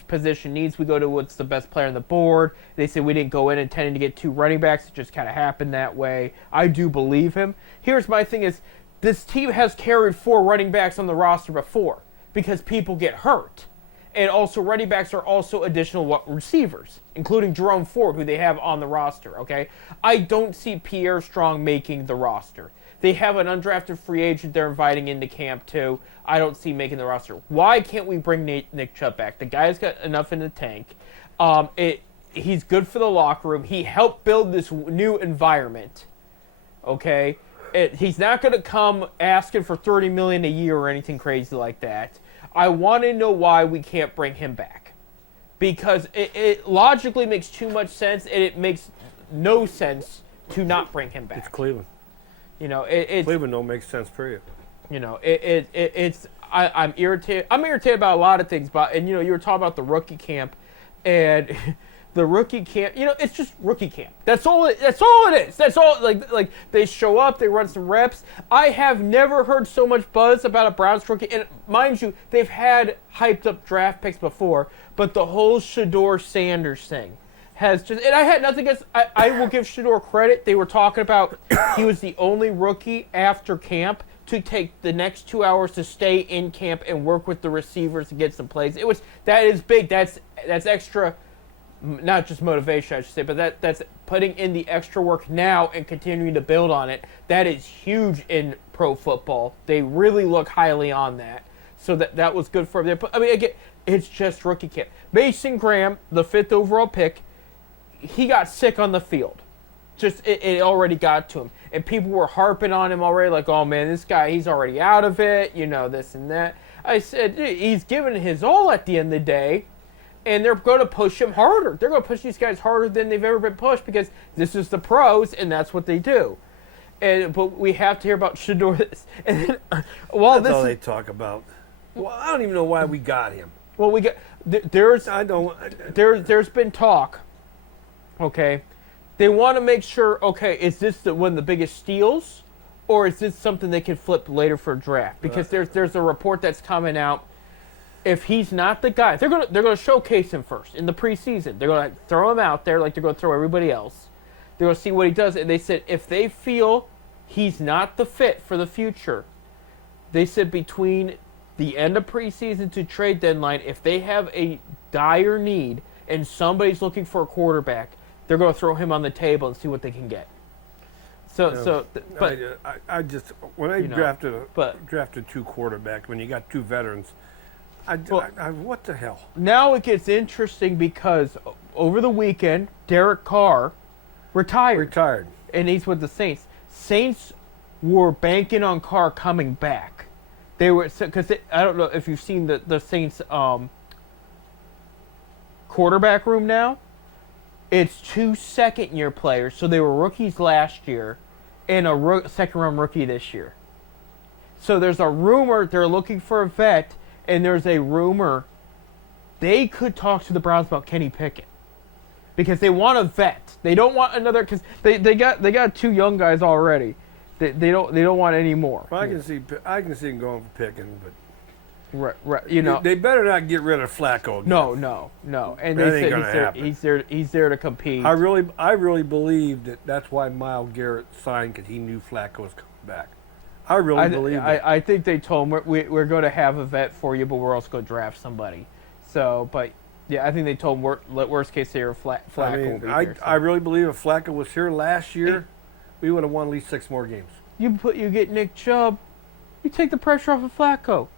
position needs. We go to what's the best player on the board. They said we didn't go in intending to get 2 running backs. It just kind of happened that way. I do believe him. Here's my thing is, this team has carried 4 running backs on the roster before because people get hurt. And also running backs are also additional receivers, including Jerome Ford, who they have on the roster, okay? I don't see Pierre Strong making the roster. They have an undrafted free agent they're inviting into camp, too. I don't see making the roster. Why can't we bring Nick Chubb back? The guy's got enough in the tank. He's good for the locker room. He helped build this new environment, okay? He's not going to come asking for $30 million a year or anything crazy like that. I want to know why we can't bring him back, because it logically makes too much sense, and it makes no sense to not bring him back. It's Cleveland. You know, Cleveland don't make sense, period. You know, I'm irritated. I'm irritated about a lot of things, and you know, you were talking about the rookie camp, and the rookie camp. You know, it's just rookie camp. That's all it is. That's all. Like they show up, they run some reps. I have never heard so much buzz about a Browns rookie. And mind you, they've had hyped up draft picks before, but the whole Shedeur Sanders thing has just. And I had nothing against. I will give Shedeur credit. They were talking about he was the only rookie after camp to take the next 2 hours to stay in camp and work with the receivers and get some plays. That is big. That's extra. Not just motivation, I should say, but that's putting in the extra work now and continuing to build on it. That is huge in pro football. They really look highly on that. So that was good for them. But, I mean, again, it's just rookie camp. Mason Graham, the 5th overall pick, he got sick on the field. Just it already got to him. And people were harping on him already, like, oh, man, this guy, he's already out of it, you know, this and that. I said, he's giving his all at the end of the day. And they're going to push him harder. They're going to push these guys harder than they've ever been pushed because this is the pros, and that's what they do. But we have to hear about Shedeur. And then, That's all they talk about. Well, I don't even know why we got him. Well, we got there's there's been talk. Okay, they want to make sure. Okay, is this one of the biggest steals, or is this something they can flip later for a draft? Because there's a report that's coming out. If he's not the guy, they're gonna showcase him first in the preseason. They're gonna throw him out there like they're gonna throw everybody else. They're gonna see what he does, and they said if they feel he's not the fit for the future, they said between the end of preseason to trade deadline, if they have a dire need and somebody's looking for a quarterback, they're gonna throw him on the table and see what they can get. But I just when I You know, drafted 2 quarterbacks when you got 2 veterans, what the hell? now it gets interesting because over the weekend, Derek Carr retired. And he's with the Saints. Saints were banking on Carr coming back. They were because I don't know if you've seen the Saints quarterback room now. It's 2 second-year players, so they were rookies last year, and a second-round rookie this year. So there's a rumor they're looking for a vet, and there's a rumor they could talk to the Browns about Kenny Pickett because they want a vet. They don't want another because they got 2 young guys already. They don't want any more. Well, I can see him going for Pickens, but right, you know they better not get rid of Flacco again. No. And That they ain't said gonna happen. he's there to compete. I really believe that's why Myles Garrett signed, because he knew Flacco was coming back. I really believe that. I think they told him we're going to have a vet for you, but we're also going to draft somebody. So, but yeah, I think they told him worst case scenario Flacco will be here. I really believe if Flacco was here last year, we would have won at least 6 more games. You get Nick Chubb, you take the pressure off of Flacco.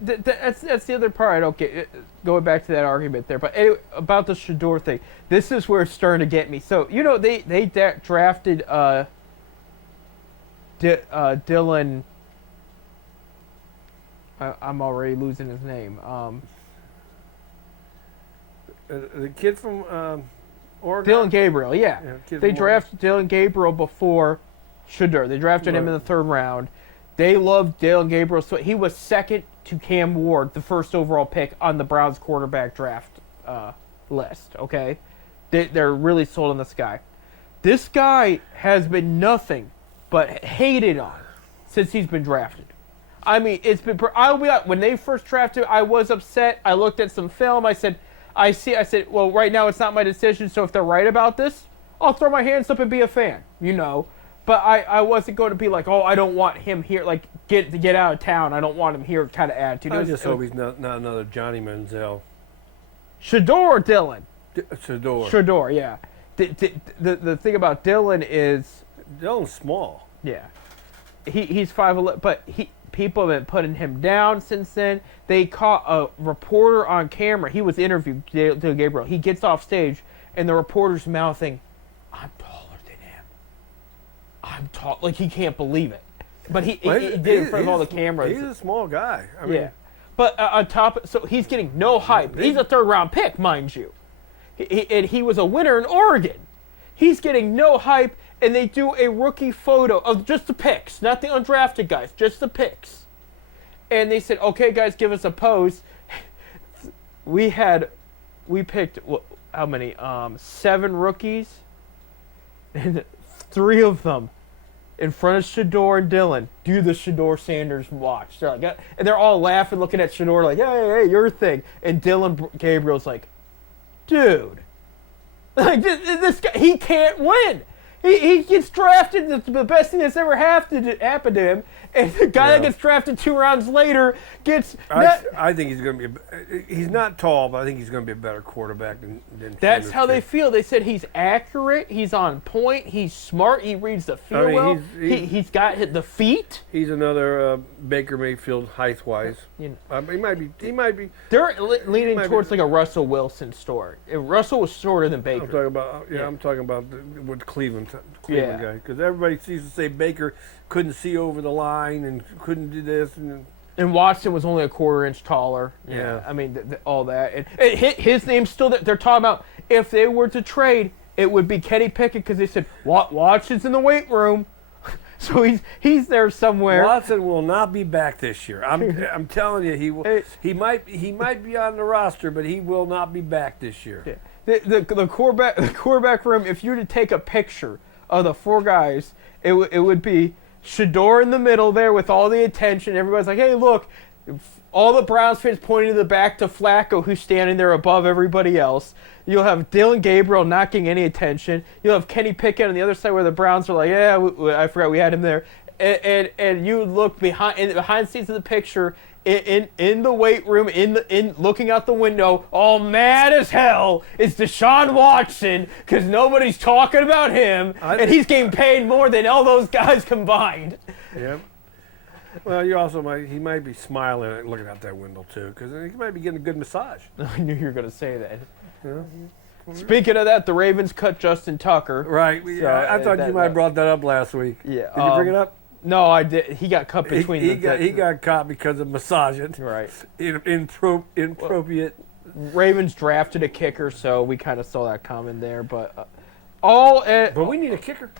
That's the other part I don't get. Going back to that argument there, but anyway, about the Shedeur thing, this is where it's starting to get me. So they drafted Dylan. I'm already losing his name. The kid from Oregon. Dylan Gabriel, yeah. They drafted Dylan Gabriel before Shedeur. They drafted him in the 3rd round. They loved Dylan Gabriel, so he was second to Cam Ward, the first overall pick on the Browns quarterback draft list. Okay, they're really sold on this guy. This guy has been nothing but hated on since he's been drafted. I mean, it's been. I'll be honest, when they first drafted, I was upset. I looked at some film. I said, well, right now it's not my decision. So if they're right about this, I'll throw my hands up and be a fan. But I wasn't going to be like, oh, I don't want him here. Like, get out of town. I don't want him here kind of attitude. I just hope he's not another Johnny Manziel. Shedeur or Dylan? Shedeur. Shedeur, yeah. The thing about Dylan is... Dylan's small. Yeah. He's 5'11", but people have been putting him down since then. They caught a reporter on camera. He was interviewed, Dylan Gabriel. He gets off stage, and the reporter's mouthing, I'm taller than him. I'm tall. Like, he can't believe it. But he did in front of all the cameras. He's a small guy. I mean, yeah. But on top, so he's getting no hype. He's a 3rd round pick, mind you. And he was a winner in Oregon. He's getting no hype, and they do a rookie photo of just the picks, not the undrafted guys, just the picks. And they said, okay, guys, give us a pose. We picked, how many? 7 rookies, and 3 of them in front of Shedeur and Dylan do the Shedeur Sanders watch. They're like, and they're all laughing, looking at Shedeur like, hey, your thing. And Dylan Gabriel's like, dude, like this guy, he can't win. He gets drafted. The best thing that's ever happened to him. And the guy that gets drafted 2 rounds later gets. I think he's going to be. He's not tall, but I think he's going to be a better quarterback than. That's how they feel. They said he's accurate. He's on point. He's smart. He reads the field well. He's got the feet. He's another Baker Mayfield height-wise. He might be. They're leaning towards like a Russell Wilson story. Russell was shorter than Baker. I'm talking about with Cleveland guy, because everybody seems to say Baker couldn't see over the line and couldn't do this, and Watson was only a 1/4 inch taller. I mean all that, and his name's still there. They're talking about if they were to trade, it would be Kenny Pickett, because they said Watson's in the weight room, so he's there somewhere. Watson will not be back this year. I'm telling you, he will. He might be on the roster, but he will not be back this year. Yeah. The quarterback room, if you were to take a picture of the 4 guys, it would be Shedeur in the middle there with all the attention. Everybody's like, hey, look. All the Browns fans pointing to the back to Flacco, who's standing there above everybody else. You'll have Dylan Gabriel not getting any attention. You'll have Kenny Pickett on the other side where the Browns are like, yeah, I forgot we had him there. And you look behind the scenes of the picture, in the weight room, in looking out the window, all mad as hell, is Deshaun Watson because nobody's talking about him, and he's getting paid more than all those guys combined. Yeah. Well, he might be smiling and looking out that window too, because he might be getting a good massage. I knew you were going to say that. Yeah. Speaking of that, the Ravens cut Justin Tucker. Right. So, I thought you might have brought that up last week. Yeah. Did you bring it up? No, I did. He got cut between he got caught because of massaging. Right. Inappropriate. Ravens drafted a kicker, so we kind of saw that coming there. But But we need a kicker.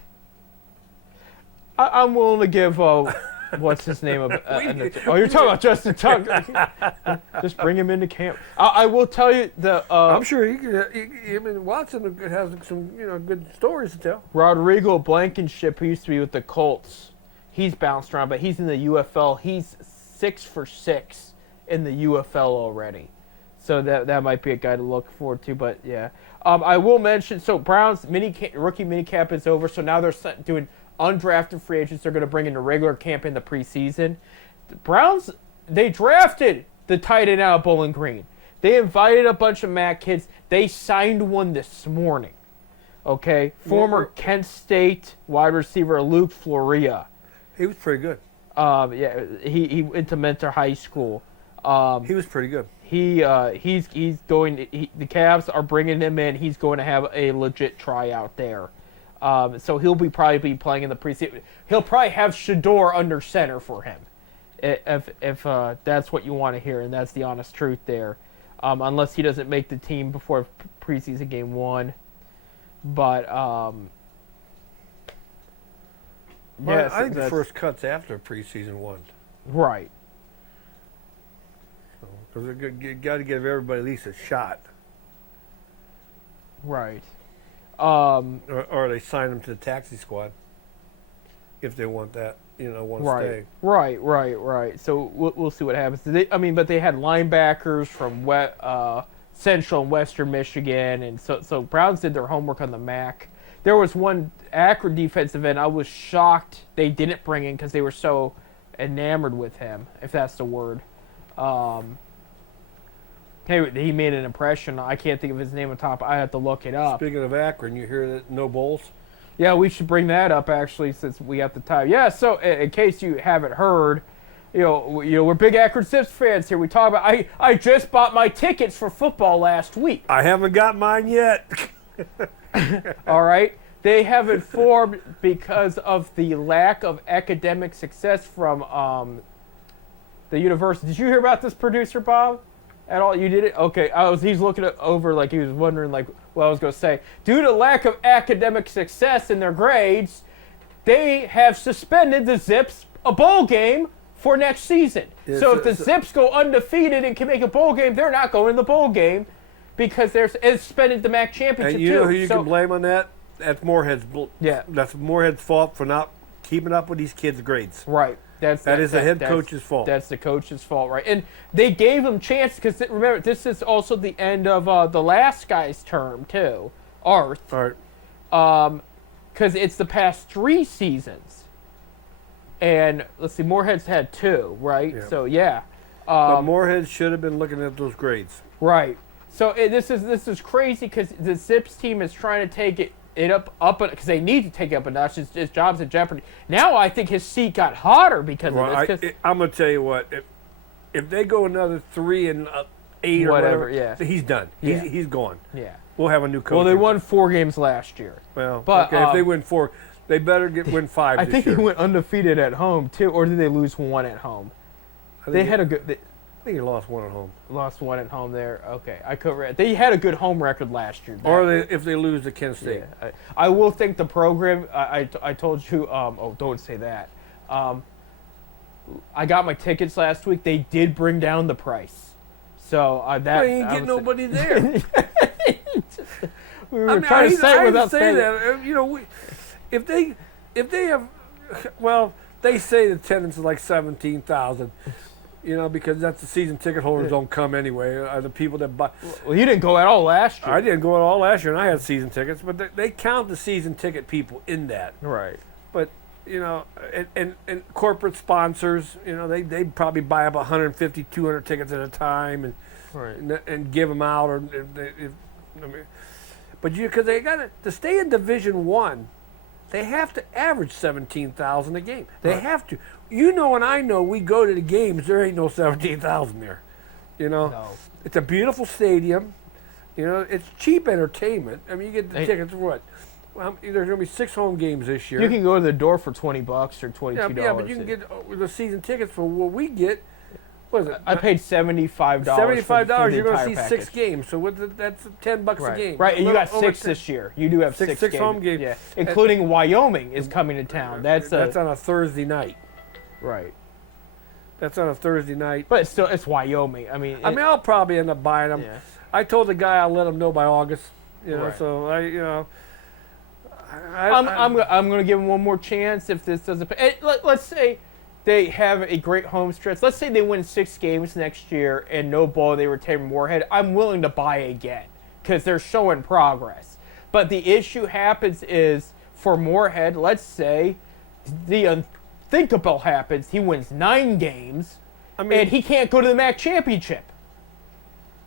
I'm willing to give what's his name? You're talking about Justin Tucker. Just bring him into camp. I will tell you I'm sure Watson has some good stories to tell. Rodrigo Blankenship, who used to be with the Colts, he's bounced around, but he's in the UFL. He's 6 for 6 in the UFL already. So that might be a guy to look forward to. But yeah, I will mention. So Browns rookie minicamp is over. So now they're doing undrafted free agents. They're going to bring into regular camp in the preseason. The Browns, they drafted the tight end out of Bowling Green. They invited a bunch of MAC kids. They signed one this morning. Okay, former Kent State wide receiver Luke Floria. He was pretty good. He went to Mentor High School. He was pretty good. He's going. The Cavs are bringing him in. He's going to have a legit tryout there. So he'll probably be playing in the preseason. He'll probably have Shador under center for him, if that's what you want to hear, and that's the honest truth there. Unless he doesn't make the team before preseason game 1, but I think the first cut's after preseason 1. Right. Because you got to give everybody at least a shot. Right. Or they sign them to the taxi squad if they want that, want to stay. Right. So we'll see what happens. But they had linebackers from Central and Western Michigan, and so Browns did their homework on the MAC. There was one Akron defensive end I was shocked they didn't bring in because they were so enamored with him, if that's the word. He made an impression. I can't think of his name on top. I have to look it up. Speaking of Akron, you hear that no bowls? Yeah, we should bring that up actually since we have the time. Yeah, so in case you haven't heard, we're big Akron Zips fans here. We talk about I just bought my tickets for football last week. I haven't got mine yet. All right. They haven't formed because of the lack of academic success from the university. Did you hear about this, producer Bob? At all? You did it? Okay. He's looking it over like he was wondering like what I was going to say. Due to lack of academic success in their grades, they have suspended the Zips a bowl game for next season. Yeah, so if the Zips go undefeated and can make a bowl game, they're not going to the bowl game because they're suspended the MAC championship and you know who you can blame on that? That's Moorhead's. Yeah. That's Moorhead's fault for not keeping up with these kids' grades. Right. That is the head coach's fault. That's the coach's fault, right? And they gave him chance because remember this is also the end of the last guy's term too, Arth. Because it's the past 3 seasons, and let's see, Moorhead's had 2, right? Yeah. So yeah. But Moorhead should have been looking at those grades. Right. So this is crazy because the Zips team is trying to take it up because they need to take it up a notch. His job's in jeopardy. Now I think his seat got hotter because of this. I'm gonna tell you what. If they go another 3 and 8 or whatever, yeah, he's done. He's gone. Yeah. We'll have a new coach. Well, they won 4 games last year. Well, but okay, if they win 4, they better win 5. I think they went undefeated at home too, or did they lose 1 at home? They had a good. I think they lost 1 at home. Lost 1 at home there. Okay, I could. They had a good home record last year. If they lose to Kent State. Yeah, I will think the program. I told you. Don't say that. I got my tickets last week. They did bring down the price. So that. You ain't getting nobody there. We were trying to say without saying that. If they have, well, they say the attendance is like 17,000. Because that's the season ticket holders don't come anyway. Are the people that buy? Well, you didn't go at all last year. I didn't go at all last year, and I had season tickets. But they count the season ticket people in that. Right. But you know, and corporate sponsors, you know, they probably buy up 150, 200 tickets at a time Right. and give them out, or I mean, but because they got to stay in Division One, they have to average 17,000 a game. They Right. have to. You know, and I know. We go to the games. There ain't no 17,000 there. You know, No. it's a beautiful stadium. You know, it's cheap entertainment. I mean, you get the Hey. tickets for what? Well, there's going to be 6 home games this year. You can go to the door for $20 or $22. yeah, but you can get the season tickets for what we get. What is it? I paid $75. $75. You're going to see entire 6 package. games. So that's $10 a Right. game. Right, and you got Over 6 10. this year. You do have Six six home games. Yeah, including Wyoming is coming to town. That's on a Thursday night. right. That's on a Thursday night. But it's Wyoming. I mean, I'll probably end up buying them. yeah. I told the guy I'll let him know by August. You know, Right. so I'm going to give them one more chance if this doesn't. Let's say they have a great home stretch. Let's say they win 6 games next year and no ball, they retain Moorhead. I'm willing to buy again because they're showing progress. But the issue happens is for Moorhead, let's say the unthinkable happens. He wins 9 games and he can't go to the MAC championship.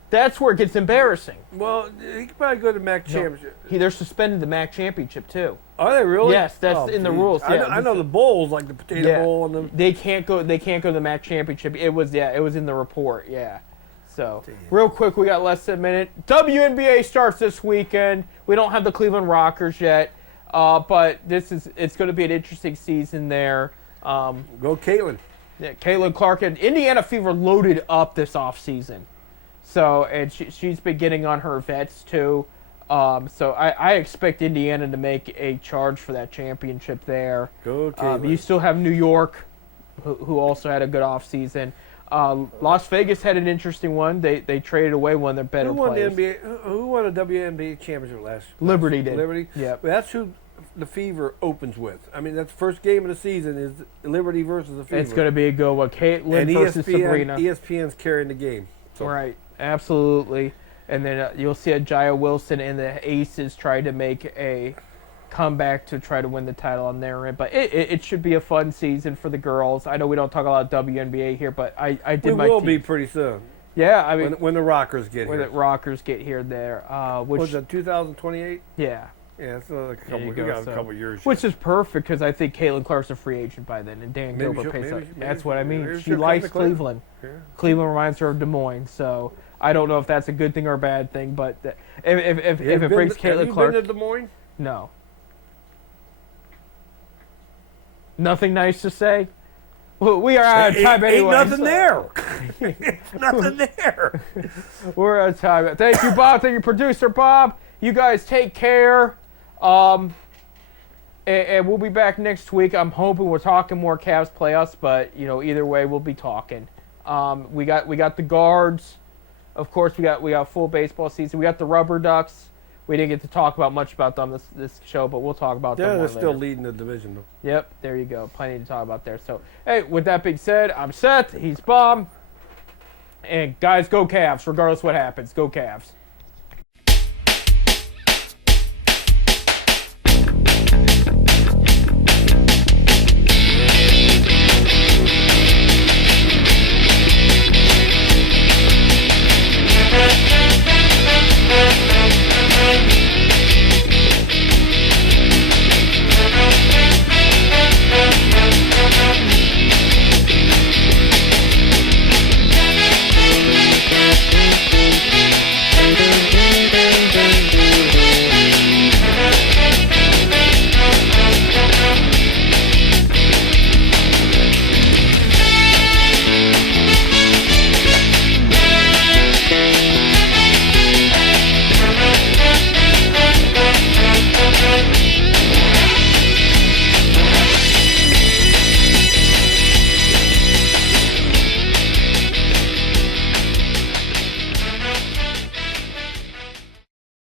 That's where it gets embarrassing. well, he could probably go to MAC championship. They're suspended the MAC championship too. Are they really? Yes, that's in the geez. rules. Yeah, I know the bowls, like the Potato Bowl and the. They can't go. They can't go to the MAC championship. It was in the report. Yeah. So Damn. real quick, we got less than a minute. WNBA starts this weekend. We don't have the Cleveland Rockers yet, but it's going to be an interesting season there. Go Caitlin. Yeah, Caitlin Clark and Indiana Fever loaded up this offseason. So, and she's been getting on her vets too. So I expect Indiana to make a charge for that championship there. Go Caitlin. You still have New York, who also had a good offseason. Las Vegas had an interesting one. They traded away one of their better who won players. the NBA? Who won a WNBA championship last? Liberty did. Liberty. Yep. Well, that's who the Fever opens with. I mean, that's the first game of the season is Liberty versus the Fever. It's going to be a good one. Caitlin and versus Sabrina. ESPN's carrying the game. So. Right, absolutely. And then you'll see a Jaya Wilson and the Aces try to make a comeback to try to win the title on their end. But it should be a fun season for the girls. I know we don't talk a lot of WNBA here, but I did my We will team. be pretty soon. Yeah, I mean, when the Rockers get when here. the Rockers get here there. What was it 2028? Yeah. Yeah, it's a couple. you We go, got so- a couple years. Which is perfect because I think Caitlin Clark's a free agent by then, and Dan Maybe Gilbert she'll- pays maybe up. she- That's maybe what I she- mean. maybe She she'll come likes to Cleveland. Cleveland. Yeah. Cleveland reminds her of Des Moines, so I don't know if that's a good thing or a bad thing. But if it brings have Caitlin you Clark, been to Des Moines? no. Nothing nice to say. Well, we are out of time anyway. Ain't nothing so- there. It's nothing there. We're out of time. Thank you, Bob. Thank you, producer Bob. You guys take care. And we'll be back next week. I'm hoping we're talking more Cavs playoffs, but either way, we'll be talking. We got the guards. Of course, we got full baseball season. We got the Rubber Ducks. We didn't get to talk much about them this show, but we'll talk about them Yeah, more they're still later. leading the division though. Yep, there you go. Plenty to talk about there. So, hey, with that being said, I'm Seth. He's Bob. And guys, go Cavs. Regardless what happens, go Cavs.